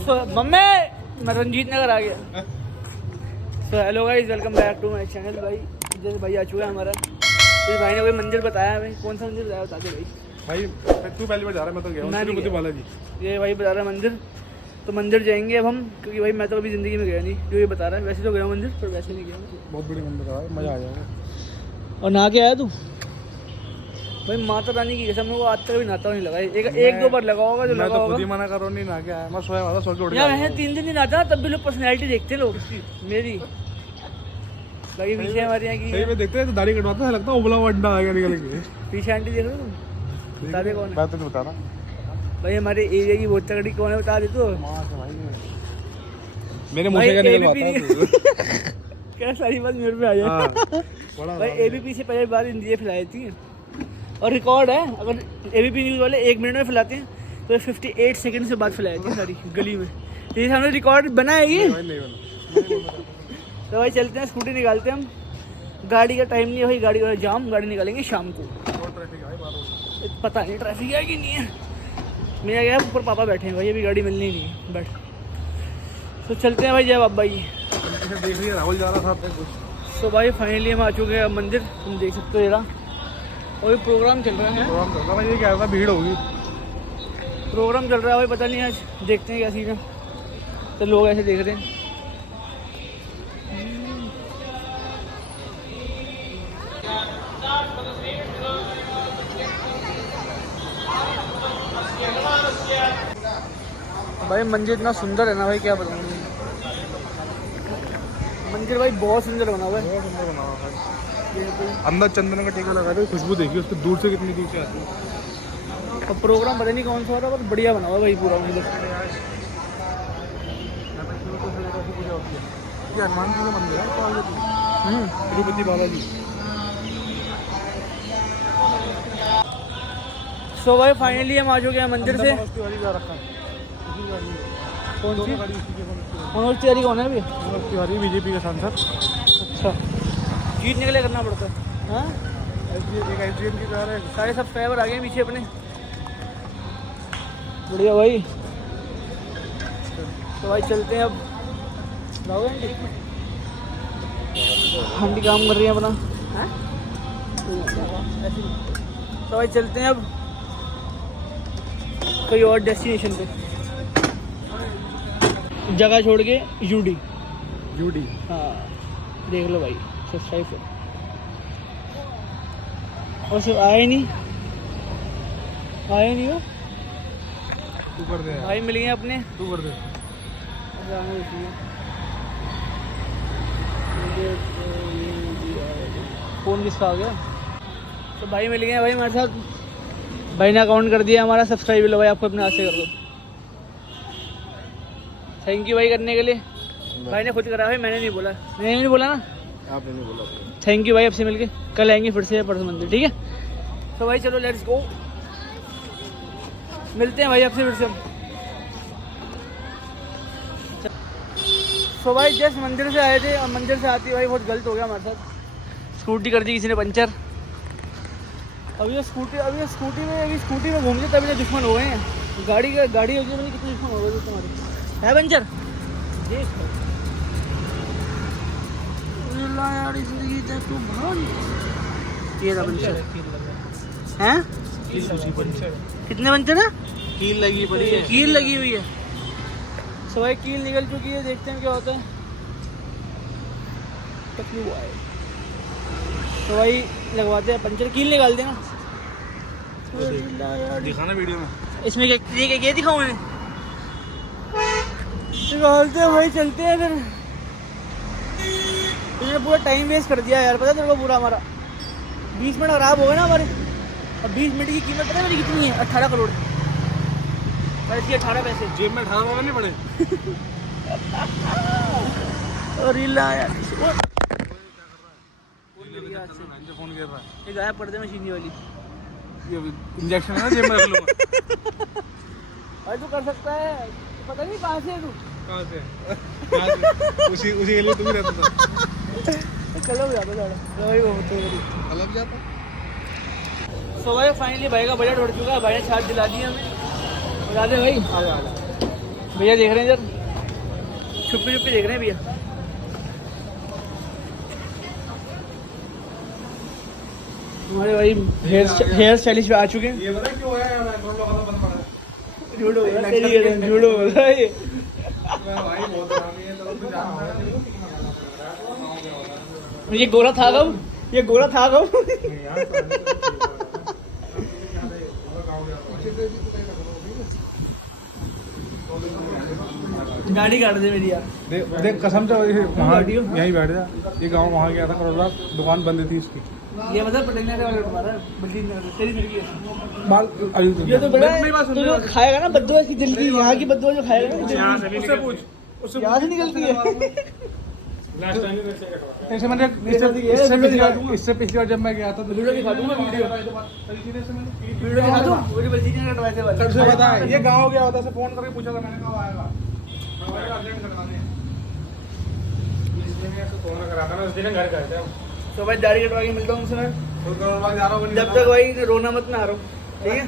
Mummy मैं रंजीत नगर आ गया। So hello guys, welcome back to my channel. भाई जैसे भाई आ चुका है हमारा, इस भाई ने कोई मंदिर बताया हमें। कौन सा मंदिर बताया, बता दे भाई। तू पहली बार जा रहा है, मैं तो गया हूं तिरुपति बालाजी। ये भाई बता रहा है मंदिर, तो मंदिर जाएंगे अब हम, क्योंकि भाई मैं तो कभी ज़िंदगी में गया नहीं। जो ये बता रहा है, वैसे तो गया हूँ मंदिर, पर वैसे नहीं गया। बहुत बड़ी मंदिर है, मज़ा आ जाएगा। और नहा के आया तू? भाई माता रानी की कसम, वो आज तक भी नहाता नहीं लगा। एक दो बार लगा होगा जो लगा होगा। मैं तो खुद ही मना कर रहा हूं, नहीं नहा के आया। मैं सोया हुआ, सो के उठ गया। यार मैं 3 दिन नहीं नहाता, तब भी लोग पर्सनैलिटी देखते लोग मेरी। बाकी पीछे हमारे यहाँ की में देखते हैं तो दाढ़ी कटवाता है, लगता है उबला हुआ अंडा आ गया निकल के। पीछे आंटी देख रहे हो तुम? बता दे कौन है? मैं तो नहीं बता रहा भाई हमारे एरिया की बहुत तगड़ी कौन है, बता दे तो। मेरे मुंह से क्या निकलवाता है? क्या सारी बात मेरे पे आ जाए। भाई एबीपी से पहले बार इंडिया फैलाई थी, और रिकॉर्ड है, अगर एबीपी न्यूज़ वाले 1 मिनट में फैलाते हैं तो 58 सेकंड से बाद फैलाई थी सारी गली में। तो ये हमने रिकॉर्ड बनाएगी। तो भाई चलते हैं, स्कूटी निकालते हैं हम। गाड़ी का टाइम नहीं है भाई, गाड़ी वाला जाम, गाड़ी निकालेंगे शाम को। पता नहीं ट्रैफिक है कि नहीं है। मेरा गया ऊपर, पापा बैठे हैं भाई, अभी गाड़ी मिलनी नहीं है। बैठ तो चलते हैं भाई, जय बाबा जी। देख लिया राहुल जा रहा था कुछ। तो भाई फाइनली हम आ चुके हैं मंदिर, तुम देख सकते हो। जरा और प्रोग्राम चल रहा है। प्रोग्राम चल रहा है, ये क्या था, भीड़ होगी। प्रोग्राम चल रहा है भाई, पता नहीं आज देखते हैं क्या सीन है। तो लोग ऐसे देख रहे हैं। भाई मंदिर इतना सुंदर है ना भाई, क्या बताऊँ। मंदिर भाई बहुत सुंदर बना हुआ है, बहुत सुंदर बना हुआ है। अंदर चंदन का टीका लगा दो, खुशबू देखिए उसको दूर से कितनी दूर से आती है। और प्रोग्राम पता नहीं कौन सा हो रहा है, बस बढ़िया बना हुआ है भाई पूरा मंदिर। ये हनुमान जी का मंदिर है, तिरुपति बालाजी। सो भाई फाइनली हम आ चुके हैं मंदिर से। कौन सी मनोज तिवारी कौन है अभी? मनोज तिवारी बीजेपी का सांसद। अच्छा, जीतने के लिए करना पड़ता है। हाँ, एसडीएम की कार है। सारे सब ड्राइवर आ गए पीछे अपने। बढ़िया भाई। तो भाई चलते हैं अब। आंटी काम कर रही है अपना। तो भाई चलते हैं अब कोई और डेस्टिनेशन पे, जगह छोड़ के। यूडी हाँ, देख लो भाई, सब्सक्राइब करो। और सब आए नहीं हो। तू कर दे भाई मिल गए अपने। तू कर दे। फोन किसका आ गया? तो भाई मिल गए भाई हमारे साथ। भाई ने अकाउंट कर दिया हमारा, सब्सक्राइब लो भाई, आपको अपने हाथ से कर दो। थैंक यू भाई करने के लिए। भाई ने खुद करा भाई, मैंने नहीं बोला। मैंने नहीं बोला ना, आपने नहीं बोला। थैंक यू भाई। आपसे मिलके कल आएंगे फिर से परसों मंदिर, ठीक है। तो भाई चलो लेट्स गो, मिलते हैं भाई आपसे फिर से हम। तो भाई जस्ट मंदिर से आए थे, और मंदिर से आते भाई बहुत गलत हो गया हमारे साथ। स्कूटी कर दी किसी ने पंचर। अभी स्कूटी में घूमते तभी तो दुश्मन हो गए हैं। गाड़ी होती है, कितने दुश्मन हो गए तुम्हारे। है पंचर देख यार, जिंदगी तू भान। ये रहा पंचर हैं। कितने पंचर है? कील लगी पड़ी है। कील लगी हुई है। सो भाई कील निकल चुकी है, देखते हैं क्या होता है। तो भाई लगवाते हैं पंचर, कील निकाल देना। दिखाना वीडियो में। इसमें क्या दिखाऊं मैं? निकालते हैं भाई, चलते हैं फिर। तुमने पूरा टाइम वेस्ट कर दिया यार, पता तेरे को पूरा हमारा 20 मिनट खराब हो गए ना हमारे। और 20 मिनट की कीमत पता है मेरी कितनी है? 18 करोड़। इसकी 18 पैसे जेब में 18 रुपये नहीं पड़े। और यार फोन कर रहा है, ये गायब कर दे मशीनी वाली। ये इंजेक्शन है ना, जेब में रख लूँगा। भाई तू कर सकता है, पता नहीं कहाँ से है तू। कहाँ से? उसी के लिए तू भी रहता था। चलो जाता था भाई, वो तो अलग जाता। सो भाई फाइनली भाई का बजट उड़ चुका है। भाई ने छाप दिला दी हमें। बता दे भाई, भैया देख रहे हैं इधर, छुपी छुपी देख रहे हैं भैया। हमारे भाई हेयर स्टाइलिश पे आ चुके हैं। ये पता क्यों है मैक्रोन लगा तो बंद पड़ा है। झूठ बोल रहा है, झूठ बोल रहा है ये। भाई बहुत आरामी है तो कुछ जानता है। ये गोरा था कब? ये गोरा था कब? गाड़ी काट दे मेरी यार। देख कसम से वहाँ यहीं बैठ जा। ये गांव वहाँ गया था करोड़ा, दुकान बंद थी इसकी। ये मतलब पटेल वाला तुम्हारा बल्कि तेरी खिड़की है। माल ये तो बड़ा है, तो जो खाएगा ना बद्दुआ की दिल की, यहाँ की बद्दुआ जो खाएगा ना उससे पूछ, यहाँ से निकलती है। ऐसे मैंने इससे पिछली बार जब मैं गया था तो वीडियो दिखा दूंगा, वीडियो दिखा दूँ मुझे बल्कि नहीं कटवाए वाले। सबसे पता है ये गाँव गया होता से फोन करके पूछा था मैंने कब आएगा। तो भाई दाढ़ी कटवा के मिलता हूँ उनसे मैं, जब तक भाई रोना मत मैं आ रहा हूँ, ठीक है?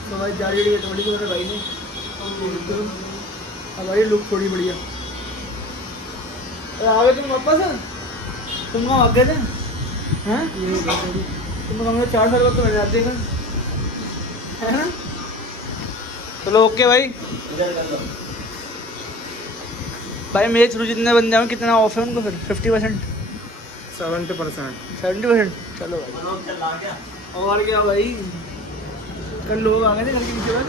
तो भाई दाढ़ी कटवा ली मेरे भाई ने, हमारी लुक थोड़ी बढ़िया। आ गए तुम वापस? तुम कहाँ भाग गए थे? हैं? तुम कम 4 साल बाद तो मैंने आते हैं, है ना? चलो ओके भाई। भाई मेरे थ्रू जितने बंदे हैं कितना ऑफ है उनको फिर? 50%, 70%। चलो भाई और क्या भाई, कल लोग आ गए थे घर के नीचे बस।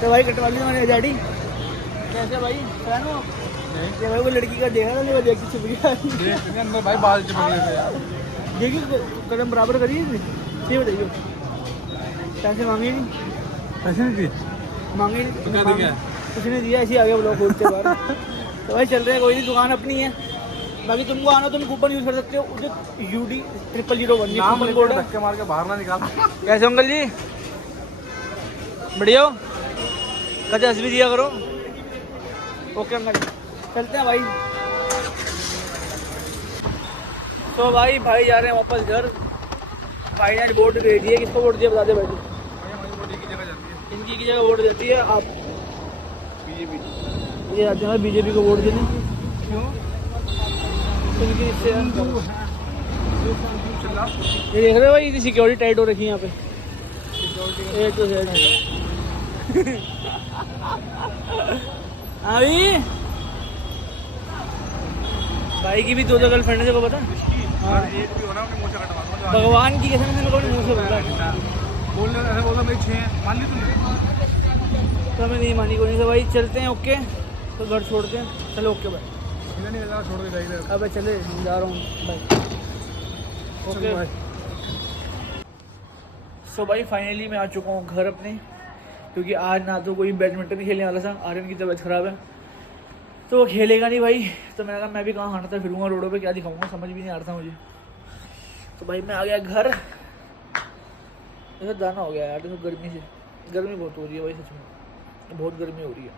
तो भाई कटवा ली मैंने दाढ़ी। कैसे भाई फैन हो? ये भाई वो लड़की का देखा था, वो देख के छुप गया अंदर भाई बाल चिपक गए थे यार। देखिए कदम बराबर करिए, ये बताइए पैसे मांगे नहीं? पैसे नहीं दिए? मांगे नहीं तो क्या दिया? कुछ नहीं दिया, ऐसे ही आगे ब्लॉक खोलते बार। तो भाई चल रहे हैं, कोई नहीं, दुकान अपनी है। बाकी तुमको आना तुम कूपन यूज़ कर सकते हो, उदित UD 0001 कूपन कोड है। धक्के मार के बाहर ना निकाल। कैसे अंकल जी, बढ़िया हो? कभी हंस भी दिया करो। ओके अंकल, चलते हैं भाई। तो भाई जा रहे हैं वापस घर। भाई ने वोट दे दिए, किसको वोट दिया बता दे भाई। इनकी की जगह वोट देती है आप बीजेपी। ये आते हैं बीजेपी को वोट देने। क्यों? इनकी इससे ये देख रहे हो भाई, इतनी सिक्योरिटी टाइट हो रखी है यहाँ पे। एक तो अभी भाई की भी 2 गर्लफ्रेंड है, देखो पता? हाँ एक भी होना अपने मुंह से कटवा। भगवान की कसम से मुंह से बोला बोलने ऐसे बोला मेरी 6 हैं, मान ली तूने? तो हमें नहीं मानी कोई नहीं। तो भाई चलते हैं ओके, तो घर छोड़ते हैं। चलो ओके भाई, नहीं छोड़ के जाइए। अब चले, जा रहा हूँ भाई। ओके भाई। सो भाई फाइनली मैं आ चुका हूँ घर अपने, क्योंकि आज ना तो कोई बैडमिंटन खेलने वाला था, आर्यन की तबीयत ख़राब है तो वो खेलेगा नहीं भाई। तो मैंने कहा मैं भी कहाँ हारता फिरूंगा रोडों पे, क्या दिखाऊंगा, समझ भी नहीं आ रहा था मुझे। तो भाई मैं आ गया घर। ऐसा दाना हो गया यार, देखो गर्मी से, गर्मी बहुत हो रही है भाई, सच में बहुत गर्मी हो रही है।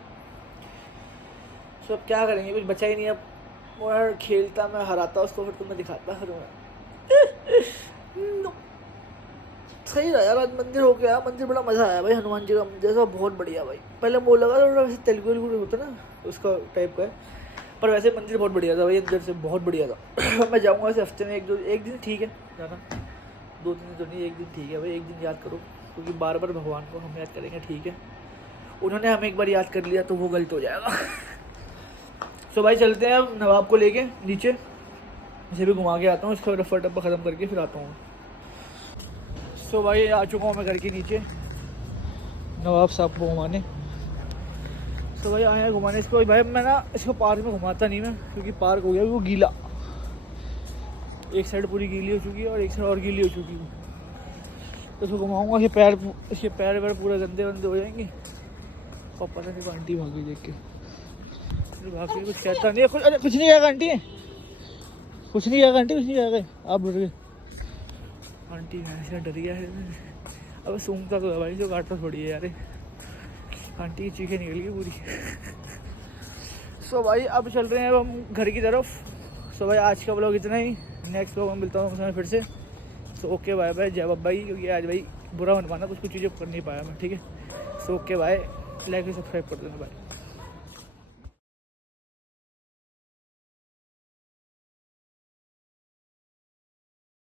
तो अब क्या करेंगे, कुछ बचा ही नहीं। अब वो यार खेलता मैं हराता उसको, फिर तुम्हें दिखाता फिर मैं। सही रहा यार, आज मंदिर हो गया, मंदिर बड़ा मज़ा आया भाई। हनुमान जी का मंदिर था, बहुत बढ़िया भाई। पहले वो लगा थोड़ा वैसे तेलुगु होता ना उसका टाइप का है, पर वैसे मंदिर बहुत बढ़िया था भाई, अंदर से बहुत बढ़िया था। मैं जाऊँगा वैसे हफ्ते में एक दिन ठीक है जाना, 2 दिन तो नहीं, 1 दिन ठीक है भाई। 1 दिन याद करो, क्योंकि बार बार भगवान को हम याद करेंगे, ठीक है? उन्होंने हमें एक बार याद कर लिया तो वो गलत हो जाएगा। तो भाई चलते हैं अब नवाब को लेके नीचे, इसे भी घुमा के आता हूँ, इसका रफा टप्पा ख़त्म करके फिर आता हूँ। सो भाई आ चुका हूँ मैं घर के नीचे, नवाब साहब को घुमाने। तो भाई आए हैं घुमाने इसको। भाई मैं ना इसको पार्क में घुमाता नहीं मैं, क्योंकि पार्क हो गया वो गीला, एक साइड पूरी गीली हो चुकी है और एक साइड और गीली हो चुकी है। तो उसको घुमाऊँगा, इसके पैर वैर पूरे गंदे वंदे हो जाएंगे। और पता नहीं आंटी भागी देख के, भागी कुछ कहता नहीं है, अरे कुछ नहीं कहा आंटी, कुछ नहीं कहा आंटी, कुछ नहीं कहा, आप डर गए? आंटी ऐसा डर गया है। अब सूंघता तो है भाई, जो काटता थोड़ी है यार, आंटी की चीखें निकल गई पूरी। सो भाई अब चल रहे हैं हम घर की तरफ। सो भाई आज का ब्लॉग इतना ही, नेक्स्ट ब्लॉग में मिलता हूँ फिर से। सो ओके बाय बाय, जय बाबा जी, क्योंकि आज भाई बुरा मत माना कुछ कुछ चीज़ें कर नहीं पाया मैं, ठीक है। So okay bye, like subscribe कर देना, बाय।